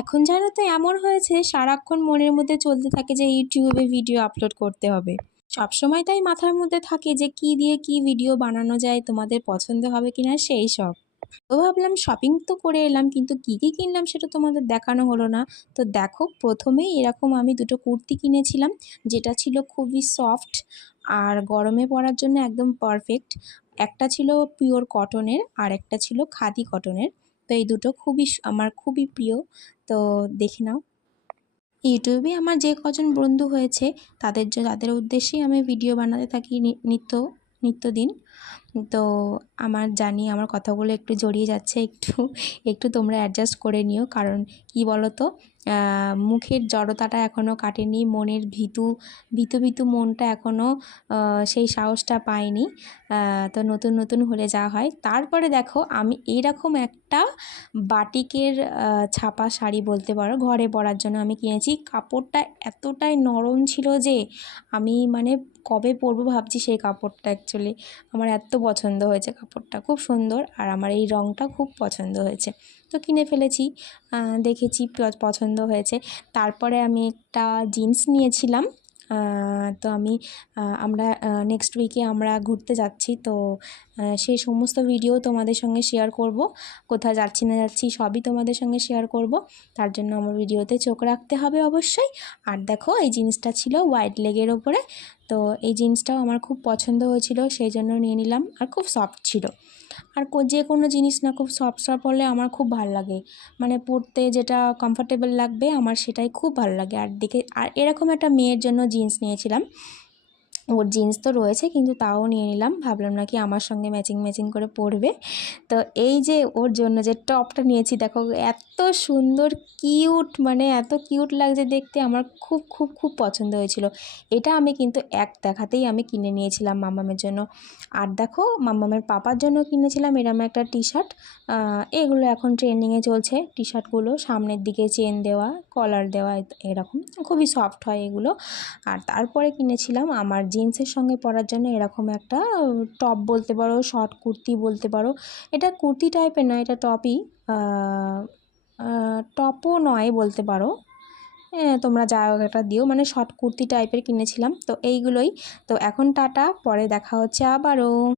এখন জানো তো এমন হয়েছে সারাক্ষণ মনের মধ্যে চলতে থাকে যে ইউটিউবে ভিডিও আপলোড করতে হবে। সবসময় তাই মাথার মধ্যে থাকে যে কি দিয়ে কি ভিডিও বানানো যায়, তোমাদের পছন্দ হবে কিনা সেই সব। তো ভাবলাম শপিং তো করে এলাম, কিন্তু কি কি কিনলাম সেটা তোমাদের দেখানো হলো না। তো দেখো, প্রথমেই এরকম আমি দুটো কুর্তি কিনেছিলাম, যেটা ছিল খুবই সফট আর গরমে পরার জন্য একদম পারফেক্ট। একটা ছিল পিওর কটনের আর একটা ছিল খাদি কটনের। তো এই দুটো আমার খুবই প্রিয়। তো দেখে নাও। ইউটিউবে আমার যে কজন বন্ধু হয়েছে তাদের উদ্দেশ্যেই আমি ভিডিও বানাতে থাকি নিত্যদিন। তো জানি আমার কথাগুলো একটু জড়িয়ে যাচ্ছে, একটু একটু তোমরা অ্যাডজাস্ট করে নিও। কারণ কি বলো তো, মুখের জড়তাটা এখনও কাটেনি, মনের ভীতু ভীতু ভীতু মনটা এখনও সেই সাহসটা পায়নি। তো নতুন নতুন হলে যা হয়। তারপরে দেখো, আমি এইরকম একটা বাটিকের ছাপা শাড়ি বলতে পারো, ঘরে পরার জন্য আমি কিনেছি। কাপড়টা এতটাই নরম ছিল যে আমি কবে পরবো ভাবছি সেই কাপড়টা। অ্যাকচুয়ালি আমার এত পছন্দ হয়েছে কাপড়টা, খুব সুন্দর, আর আমার এই রঙটা খুব পছন্দ হয়েছে। তো কিনে ফেলেছি, দেখেছি পছন্দ হয়েছে। তারপরে আমি একটা জিন্স নিয়েছিলাম। তো আমরা নেক্সট উইকে আমরা ঘুরতে যাচ্ছি। তো সেই সমস্ত ভিডিও তোমাদের সঙ্গে শেয়ার করব। কোথায় যাচ্ছি না যাচ্ছি সবই তোমাদের সঙ্গে শেয়ার করব। তার জন্য আমার ভিডিওতে চোখ রাখতে হবে অবশ্যই। আর দেখো, এই জিন্সটা ছিল হোয়াইট লেগের ওপরে। তো এই জিন্সটাও আমার খুব পছন্দ হয়েছিল, সেই জন্য নিয়ে নিলাম। আর খুব সফট ছিল। আর যে কোনো জিনিস না খুব সফট সফট হলে আমার খুব ভালো লাগে, পরতে যেটা কমফোর্টেবল লাগবে আমার সেটাই খুব ভালো লাগে। আর এরকম একটা মেয়ের জন্য জিন্স নিয়েছিলাম। ওর জিন্স তো রয়েছে, কিন্তু তাও নিয়ে নিলাম, ভাবলাম নাকি আমার সঙ্গে ম্যাচিং ম্যাচিং করে পরবে। তো এই যে ওর জন্য যে টপটা নিয়েছি, দেখো এত সুন্দর কিউট, এত কিউট লাগছে দেখতে, আমার খুব খুব খুব পছন্দ হয়েছিল। এটা আমি কিন্তু এক দেখাতেই আমি কিনে নিয়েছিলাম মাম্মামের জন্য। আর দেখো, মাম্মামের পাপার জন্য কিনেছিলাম এরকম একটা টি শার্ট। এগুলো এখন ট্রেন্ডিংয়ে চলছে টি শার্টগুলো, সামনের দিকে চেন দেওয়া, কলার দেওয়া, এরকম খুবই সফট হয় এগুলো। আর তারপরে কিনেছিলাম আমার জিন্সের সঙ্গে পরার জন্য এরকম একটা টপ বলতে পারো, শর্ট কুর্তি বলতে পারো। এটা কুর্তি টাইপের নয়, এটা টপই, টপও নয় বলতে পারো। তোমরা যা হোক একটা দিও, শর্ট কুর্তি টাইপের কিনেছিলাম। তো এইগুলোই। তো এখন টাটা, পরে দেখা হচ্ছে আবারও।